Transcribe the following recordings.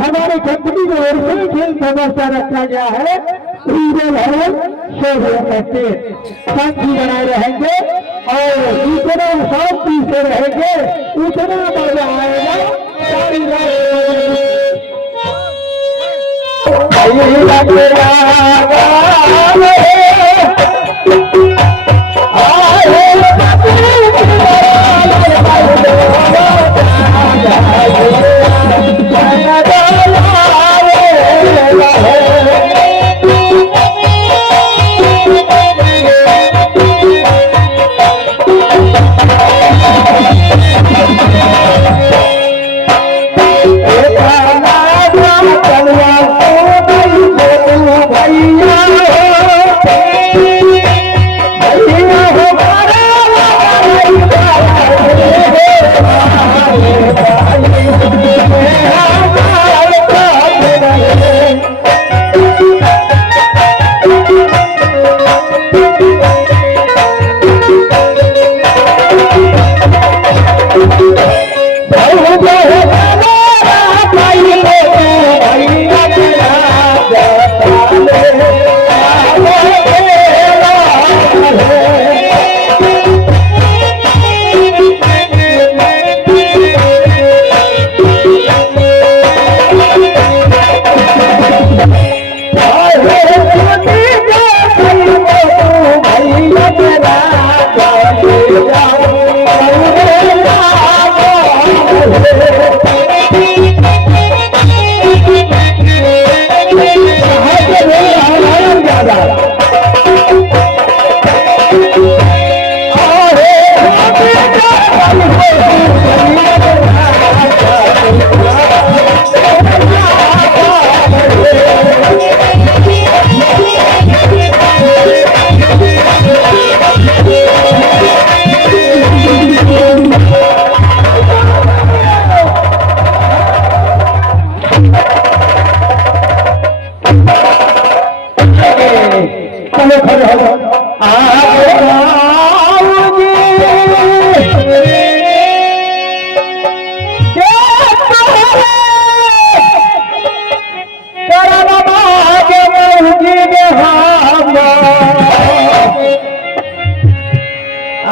हमारे कंपनी में ओर से खेल समस्या रखा गया है। शांति बनाए रहेंगे और जितना शांति से रहेंगे उतना मजा आएगा। सारी रात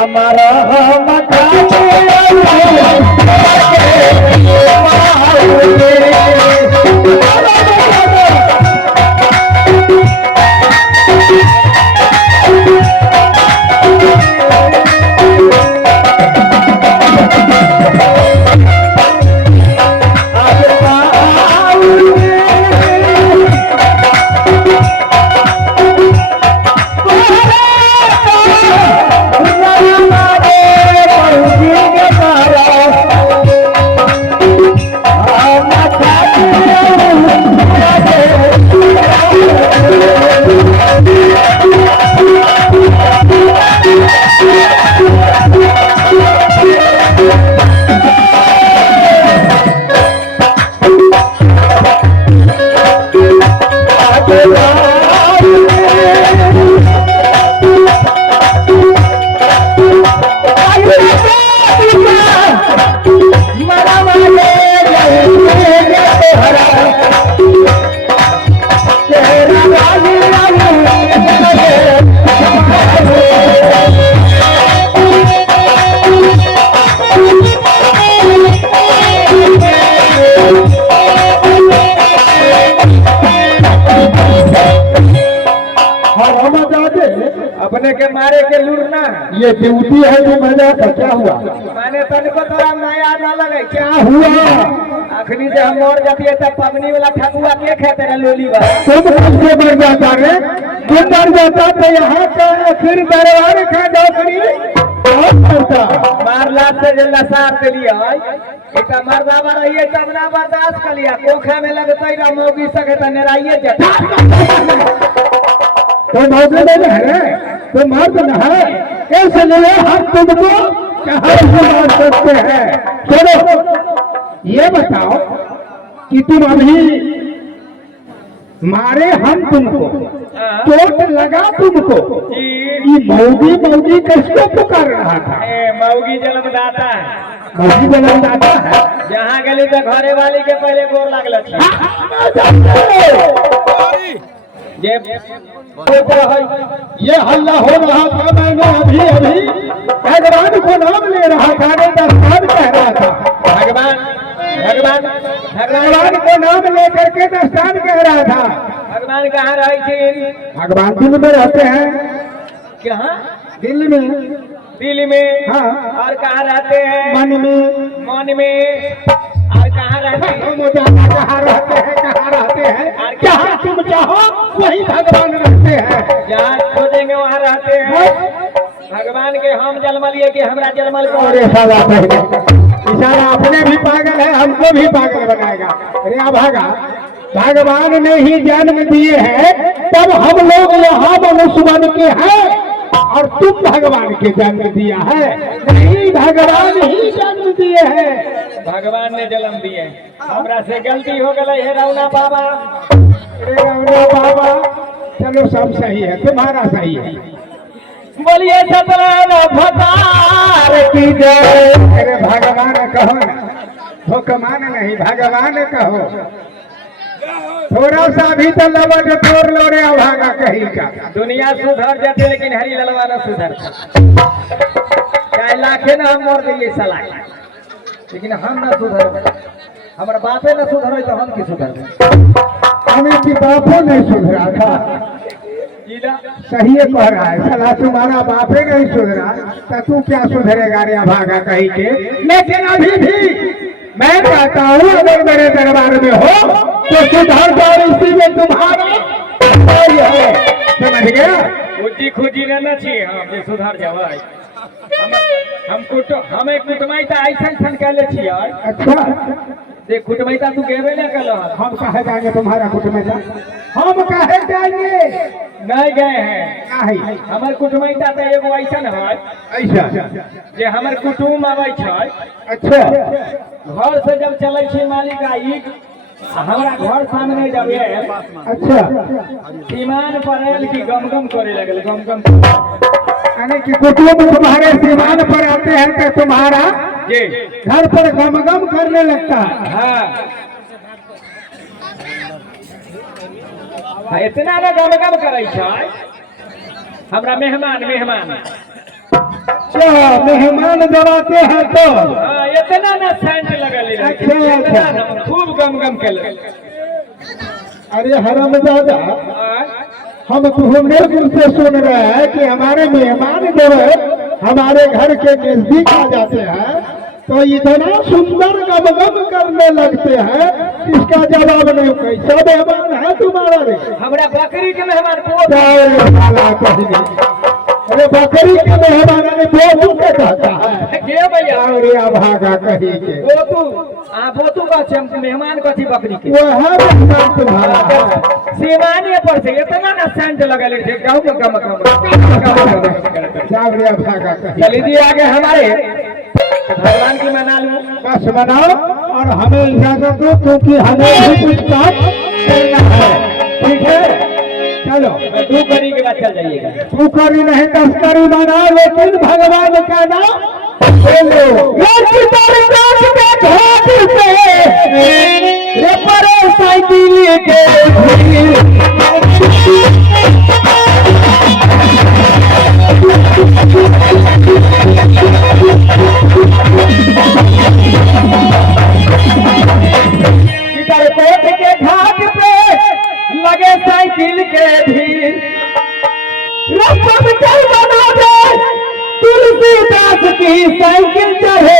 हमारा अपने के मारे के लूटना ये ड्यूटी है जो मजा का क्या हुआ मैंने तनिको थोड़ा नया ना लगे क्या हुआ अखनी से हम मोड़ जाती है तब पबनी वाला ठकुआ के खेते हैं लोली वाला तुम कैसे मर जाता रे तुम मर जाता तो यहाँ का फिर दरबार खा जाओ करी मार लात से जल्ला साथ के लिए इतना मर्दावा रहिए तब ना बर्दाश्त कर लिया कोखे में लगता ही मोगी सके तो निराइए जाता तो मौके में है तो मर्द न है कैसे ले हम तुमको कहाँ से मार सकते हैं चलो ये बताओ कि तुम अभी मारे हम तुमको चोट लगा तुमको ये मौगी मौगी किसको पुकार रहा था मौगी जन्मदाता है मौगी जन्मदाता है जहाँ गली तो घरे वाली के पहले गोर लागल ये हल्ला हो रहा था मैंने अभी अभी भगवान को नाम ले रहा था दस्तान कह रहा था भगवान भगवान भगवान को नाम लेकर के दस्तान कह रहा था भगवान कहाँ रहे भगवान दिल में रहते हैं कहाँ दिल्ली में हाँ और कहाँ रहते हैं मन में और कहाँ रहते हैं कहाँ रहते हैं जहाँ तुम चाहो वही भगवान रहते हैं जहाँ खोजेंगे वहाँ रहते हैं भगवान के हम जन्मलिए कि हमरा जन्मल को इशारा अपने भी पागल है हमको भी पागल बनाएगा अरे भागा भगवान ने ही जन्म दिए हैं तब हम लोग यहाँ मनुष्य बन के हैं और तुम भगवान के जन्म दिया है नहीं भगवान ही जन्म दिए हैं भगवान ने जन्म दिए हमरा से गलती हो गई है रौना बाबा चलो सब सही है तुम्हारा सही है बोलिए भगवान की जय अरे भगवान कहो ना भगवान नहीं भगवान कहो थोड़ा सा भी तो लवज तोड़ लो रे अभागा कहीं का दुनिया सुधर जाते लेकिन हरी ललवा न सुधर चाहे लाखे ना हम मर गए साला लेकिन हम ना सुधर हमारा बापे न सुधर तो हम की सुधर हमें की बापो नहीं सुधरा था सही कह रहा है साला तुम्हारा बापे नहीं सुधरा तो तू क्या सुधरेगा रे अभागा कहीं के लेकिन अभी भी मैं कहता हूँ अगर मेरे दरबार में हो तो सुधार जाओ इसी में तुम्हारा है समझ गया खुजी खुजी रहना चाहिए हम ये सुधार जाओ हमें कुटमाइता ऐसा ऐसा कहले छिए अच्छा देख कुटमाइता तू कहबे ना कल हम कहे जाएंगे तुम्हारा कुटमाइता हम कहे जाएंगे नहीं गए हैं नहीं हमार कुटमाइता तो एगो ऐसा न है ऐसा जे हमार कुटुम आवे छै अच्छा घर से जब चले छी मालिक आई हमारा घर सामने जब अच्छा सीमान पर आयल की गमगम करे लगल गमगम यानी कि कुटुंब तुम्हारे सीमान पर आते हैं तो तुम्हारा जी घर पर गमगम करने लगता है हाँ इतना ना गमगम करे छै हमरा मेहमान अच्छा मेहमान दबाते हैं तो इतना ना सेंट लगा ले अच्छा। खूब गम गम के अरे हरामजादा हम तुम्हें दिल से सुन रहे हैं कि हमारे मेहमान जब हमारे घर के नजदीक आ जाते हैं तो इतना सुंदर गमगम करने लगते हैं, इसका जवाब नहीं। कैसा मेहमान है तुम्हारा रे? हमारा बकरी के मेहमान अरे बकरी के मेहमान ने बोतू के कहता है के भैया अरे भागा कहीं के बोतू का मेहमान कथी बकरी के वो है मेहमान तुम्हारा सीमाने पर से इतना ना सेंट लगा ले गाँव में कम भागा कहीं। चली दी आगे हमारे भगवान की मना लूं बस बनाओ और हमें इजाजत दो क्योंकि हमें भी कुछ काम करना है। ठीक है चलो 2 करी के बाद चल जाइएगा। 2 करी नहीं 10 करी बनाओ लेकिन भगवान का नाम बोलो। साइकिल के कोट के घाट पे लगे साइकिल के भीड़ चल बना दे तुलसीदास की साइकिल चढ़े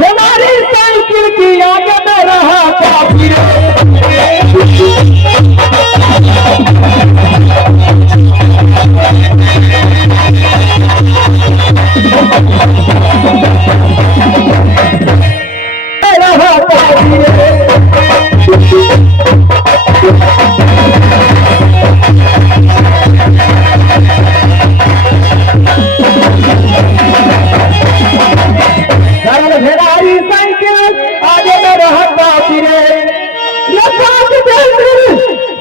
हमारी साइकिल की आगे में रहा काफी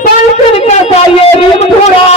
साइकिल का ये रिम थोड़ा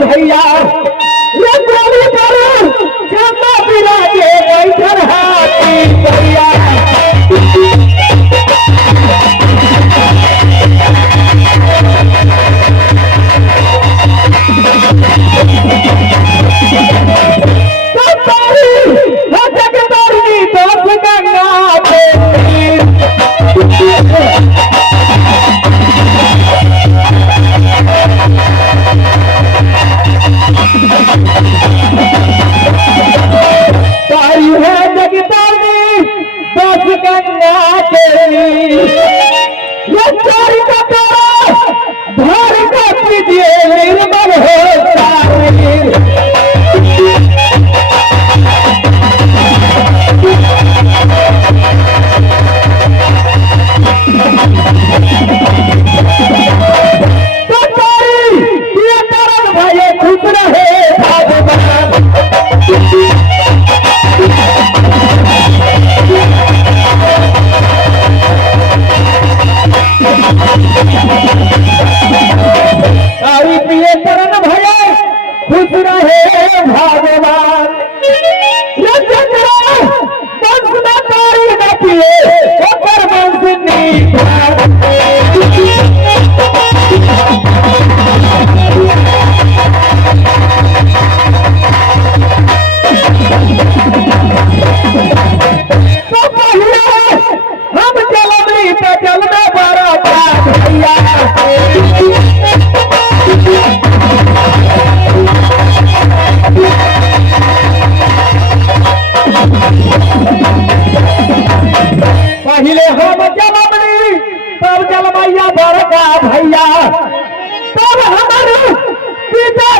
भैया ये गोली पर झंडा बिरा के बैठल हाथी भैया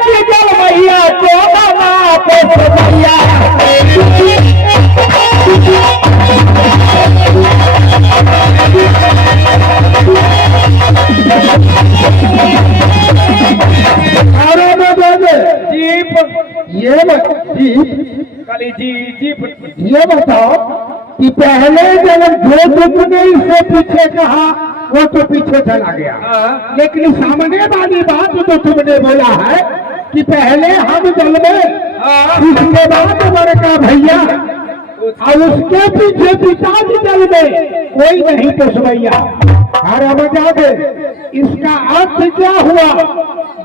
कि जल मैया को बना पोसवैया अरे बाबा jeep jeep Kali ji jeep ये बताओ कि पहले जब जो तुमने इससे पीछे कहा वो तो पीछे चला गया, हाँ। लेकिन सामने वाली बात तो तुमने बोला है कि पहले हम जल में, हाँ। उसके बाद बड़का भैया और उसके पीछे पिताजी जल में, कोई नहीं पोसवैया। अरे बता दे इसका अर्थ क्या हुआ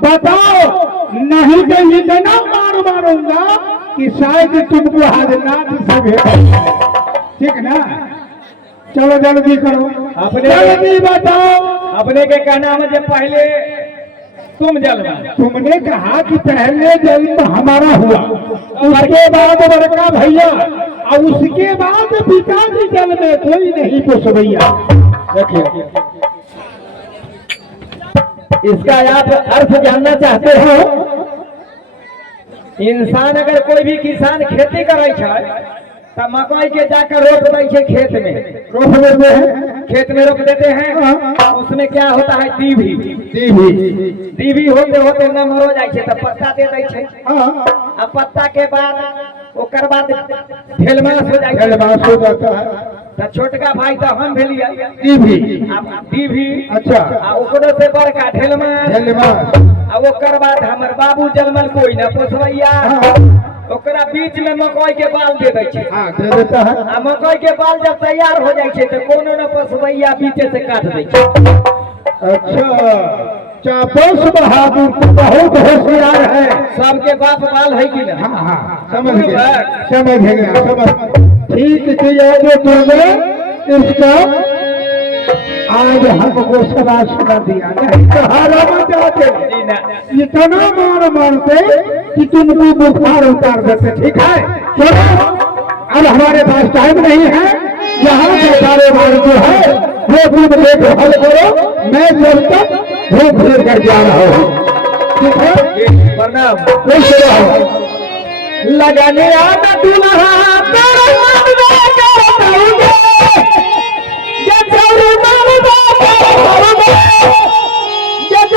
बताओ, नहीं तो इतना मार मारूंगा कि शायद तुमको हाजनात से भेजा। ठीक ना, चलो जल्दी करो, अपने जल्दी बताओ। अपने के कहना है जब पहले तुम जलवा, तुमने कहा कि पहले जन्म हमारा हुआ, उसके बाद बड़का भैया और उसके बाद पिताजी जल में, कोई नहीं पोसवैया। देखिए इसका आप अर्थ जानना चाहते हो। इंसान अगर कोई भी किसान खेती करे तो मकई के जाकर रोप दे छे खेत में, रोप देते हैं, खेत में रोप देते हैं। उसमें क्या होता है दीवी, दीवी होते होते नम हो जाए तो पत्ता दे दे छे। अब पत्ता के बाद ओकर बाद ढेलमास हो जाए, एडवांस हो जाता है, तो छोटका भाई तो हम भेलिया दीवी। अच्छा, आ ओकरो से बड़का ढेलमास, धन्यवाद। आ ओकर बाद हमर बाबू जलमल कोई न पोसवैया। ओकरा बीच में मकई के बाल दे दै छे, हाँ दे देता है। आ मकई के बाल जब तैयार हो जाए छे तो कोनो न पोसवैया बीचे से काट दै छे। अच्छा, चापस बहादुर तो बहुत होशियार है। सबके बाप बाल है कि ना? हाँ हाँ समझ गया, समझ गया, समझ। ठीक किया जो तुमने इसका आज हमको सुना दिया, नहीं तो हराम जाते जी ना। इतना मार मारते कि तुमको बुखार उतार देते। ठीक है, चलो अब हमारे पास टाइम नहीं है, यहाँ के कारोबार जो है वो तुम देखभाल करो, मैं जब तक घूम फिर कर जा रहा हूँ। ठीक है, प्रणाम। खुश रहो। लगाने आना दूल्हा तेरे मन में करूंगे जब तेरे मन में करूंगे जब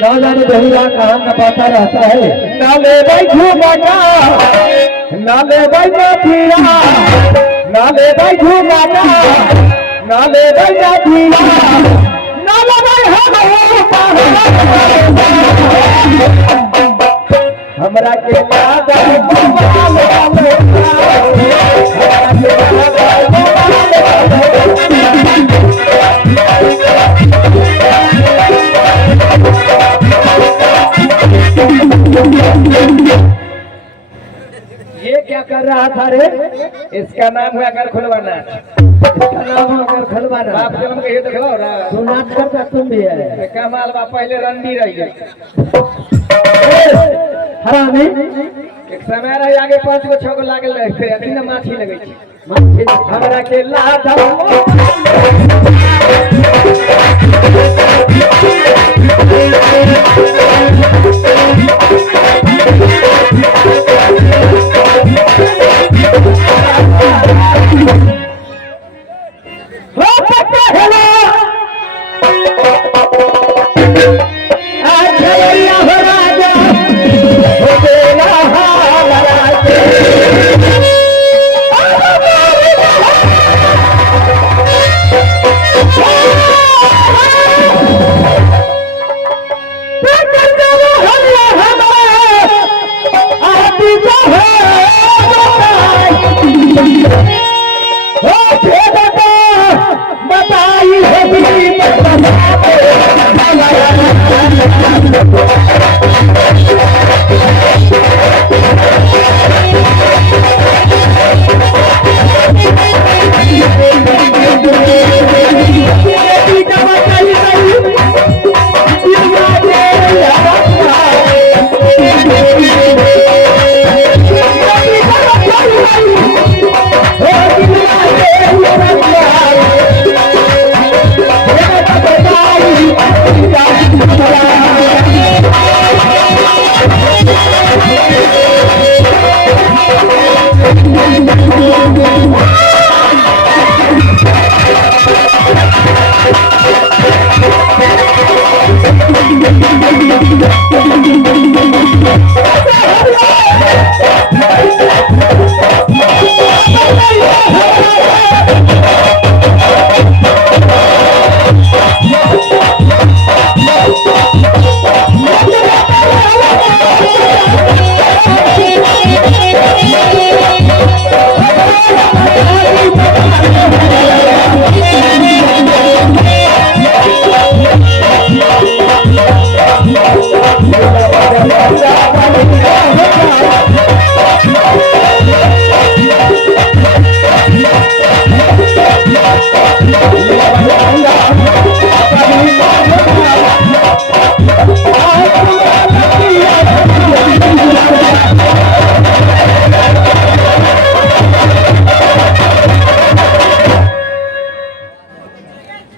ना जाने दहिया कहाँ न पाता रहता है। ना ले भाई झूमका ना ले भाई नाथिया ना ले भाई झूमका ना ले भाई नाथिया ना ले भाई हमरा के ये क्या कर रहा था रे? इसका नाम है अगर खुलवाना, इसका नाम है अगर खुलवाना। बाप जन्म के ये तो खिलाओ ना, तू नाच करता तुम भी है कमाल बाप पहले रंडी रही है। हरामी एक समय रहे आगे 5 गो 6 गो लागल रहे, फिर अथी ना माछी लगे छी। हमरा के लादा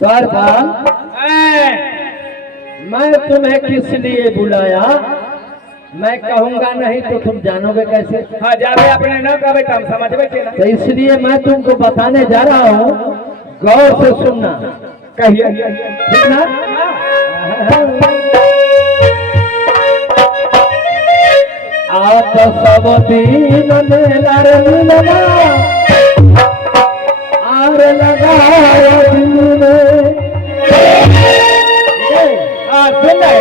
सरदार, मैं तुम्हें किस लिए बुलाया मैं कहूंगा नहीं तो तुम जानोगे कैसे? हाँ जावे अपने न कहे तो हम समझबे के ना। तो इसलिए मैं तुमको बताने जा रहा हूँ, गौर से सुनना। कहिए ठीक ना? आप सब दिन मेला रे मिलना आर लगाया दिल में। हाँ सुन रहे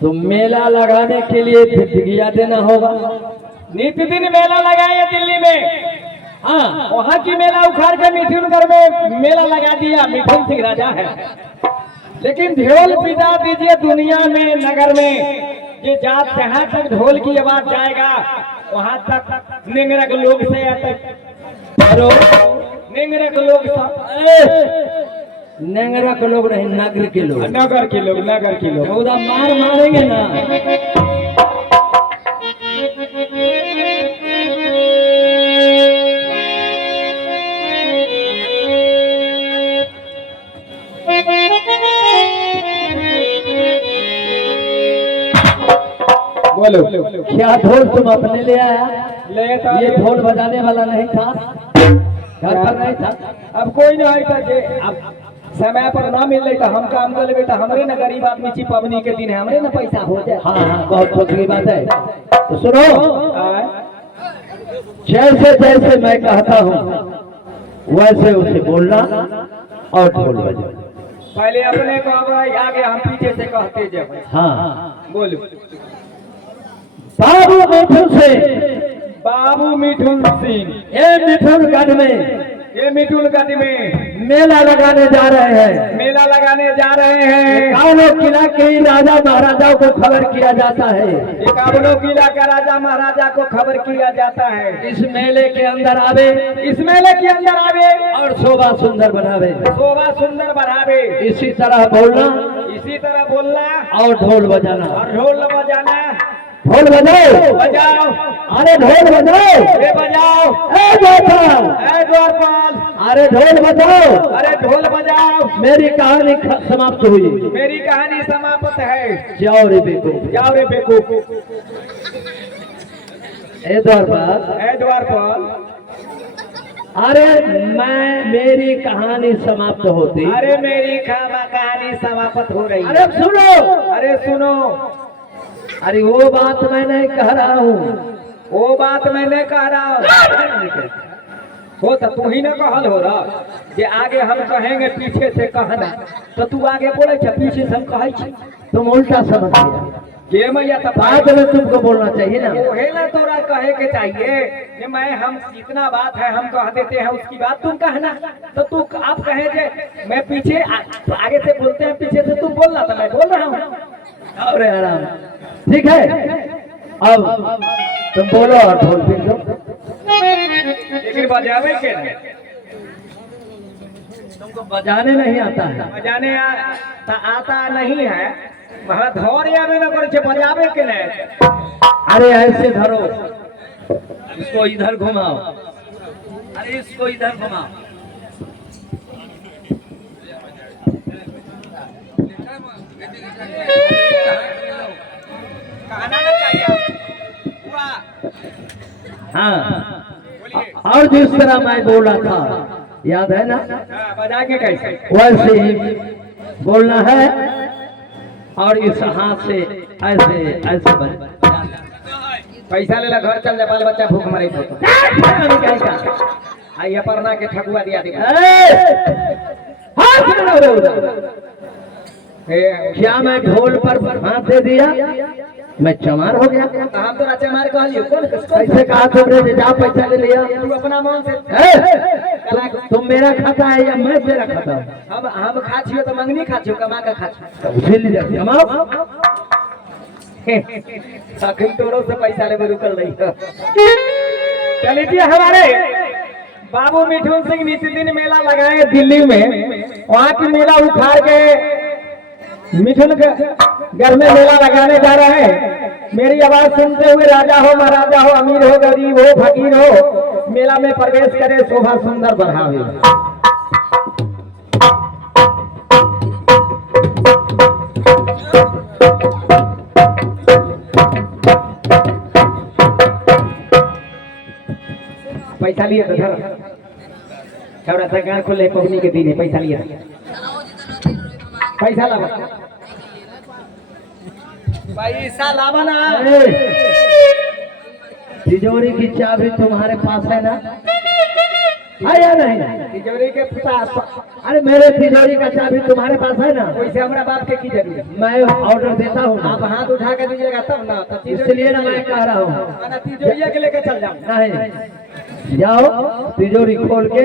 तो मेला लगाने के लिए भिगिया देना होगा। नित्य दिन मेला लगाए दिल्ली में। हाँ वहाँ की मेला उखाड़ के मिठुनगढ़ में मेला लगा दिया। मिठुन सिंह राजा है, लेकिन ढोल पिटा दीजिए दुनिया में नगर में। ये जात जहाँ तक ढोल की आवाज जाएगा वहाँ तक निंगरक लोग से निंगरक लोग नेंगरा के लोग नहीं, नगर के लोग। नगर के लोग, नगर के लोग उधर मार मारेंगे ना। बोलो क्या ढोल तुम अपने ले आया? ले तो ये ढोल बजाने वाला नहीं था। घर पर नहीं था। अब कोई नहीं है जे अब समय पर ना मिल रही तो हम काम कर लेबे तो हमरे ना गरीब आदमी छी पबनी के दिन है हमरे ना पैसा हो जाए। हाँ हाँ बहुत छोटी बात है। तो सुनो, आय, जैसे जैसे मैं कहता हूँ वैसे उसे बोलना और ढोल बजाओ। पहले अपने को अब आगे हम पीछे से कहते जाए। हाँ, बोलो। बाबू मिठुन से, बाबू मिठुन सिंह, ये मिठुनगढ़ में, ये मिठुनगढ़ में मेला लगाने जा रहे हैं। मेला लगाने जा रहे हैं। कावलो किला के राजा महाराजाओं को खबर किया जाता है। एकावनो किला का राजा महाराजा को खबर किया जाता है। इस मेले के अंदर आवे, इस मेले के अंदर आवे और शोभा सुंदर बनावे। शोभा सुंदर बढ़ावे। इसी तरह बोलना इसी तरह बोलना और ढोल बजाना। और ढोल बजाना। ढोल बजाओ, बजाओ, अरे ढोल बजाओ, अरे बजाओ, ए गोपाल, ए द्वारपाल, अरे ढोल बजाओ। अरे ढोल बजाओ। मेरी कहानी समाप्त हुई। मेरी कहानी समाप्त है। जाओ रे बेवकूफ, जाओ रे बेवकूफ। ए द्वारपाल, ए द्वारपाल, अरे मेरी कहानी समाप्त होती। अरे मेरी कहानी समाप्त हो रही। अरे सुनो, अरे सुनो, अरे वो बात मैं नहीं कह रहा हूँ, वो बात मैंने कह रहा हूँ। हो तो तू ही ना कहल हो रहा जे आगे हम कहेंगे पीछे से कहना तो तू आगे बोले छ पीछे से हम कहे छी। तुम उल्टा समझ गया। ये मैया तो बाद में तुमको बोलना चाहिए ना। वही ना तोरा कहे के चाहिए कि मैं हम इतना बात है हम कह देते हैं उसकी बात तुम कहना। तो तू आप कहे जे मैं पीछे आगे से बोलते हैं पीछे से तुम बोलना तो मैं बोल रहा हूँ। अरे आराम, ठीक है। अब तुम बोलो और ढोल पीट दो। लेकिन बजावे के नहीं, तुमको बजाने नहीं आता है। बजाने आता नहीं है। वहाँ धौरिया में न करे बजावे के नहीं। अरे ऐसे धरो, इसको इधर घुमाओ, अरे इसको इधर घुमाओ। कहना ना चाहिए। हाँ, और जिस तरह मैं बोला था याद है ना, बजा के कैसे वैसे ही बोलना है। और इस हाथ से ऐसे ऐसे पैसा लेला घर चल जा बाल बच्चा भूख मरे आइए परना के ठकुआ दिया दिया। क्या मैं ढोल पर हाथ दे दिया मैं चमार हो गया? हम तो राजा मार कहलियो कौन कैसे कहा तुमने जा पैसा ले लिया? तू अपना मन से तुम मेरा खाता है या मैं तेरा खाता? हम खा छियो तो मंगनी खा छियो कमा के खा छियो इसीलिए कमाओ। आखिर तोड़ो से पैसा ले रुकल नहीं। चलिए हमारे बाबू मिठुन सिंह नितिन मेला लगाए दिल्ली में। वहाँ की मेला उखाड़ के मिठुन घर में मेला लगाने जा रहे हैं। मेरी आवाज सुनते हुए राजा हो महाराजा हो अमीर हो गरीब हो फकीर हो मेला में प्रवेश करे शोभा सुंदर बढ़ावे। पैसा लिए तो थोड़ा सा गाँव खोले पवनी के दिन है पैसा लिया पैसा लावा पैसा लावा ना। तिजोरी की चाबी तुम्हारे पास है ना? है या नहीं? तिजोरी के पास अरे मेरे तिजोरी का चाबी तुम्हारे पास है ना? वैसे हमारा बाप के की जरूरत मैं ऑर्डर देता हूँ। आप हाथ उठा के दीजिएगा तब ना तो इसलिए ना मैं कह रहा हूँ तिजोरिया के लेके चल जाओ। नहीं, जाओ तिजोरी खोल के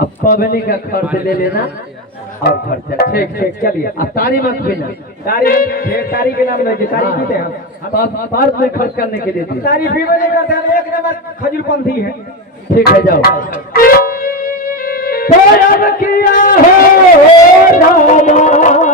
अब पवनी का खर्च ले लेना और खर्चा। ठीक ठीक चलिए। अब तारी मत पीना। तारी के नाम लगे तारी पीते हैं पार्क में खर्च करने के लिए दी। तारी पीवे नहीं करते हम एक नंबर खजूरपंथी है। ठीक है जाओ। तो याद किया हो रामा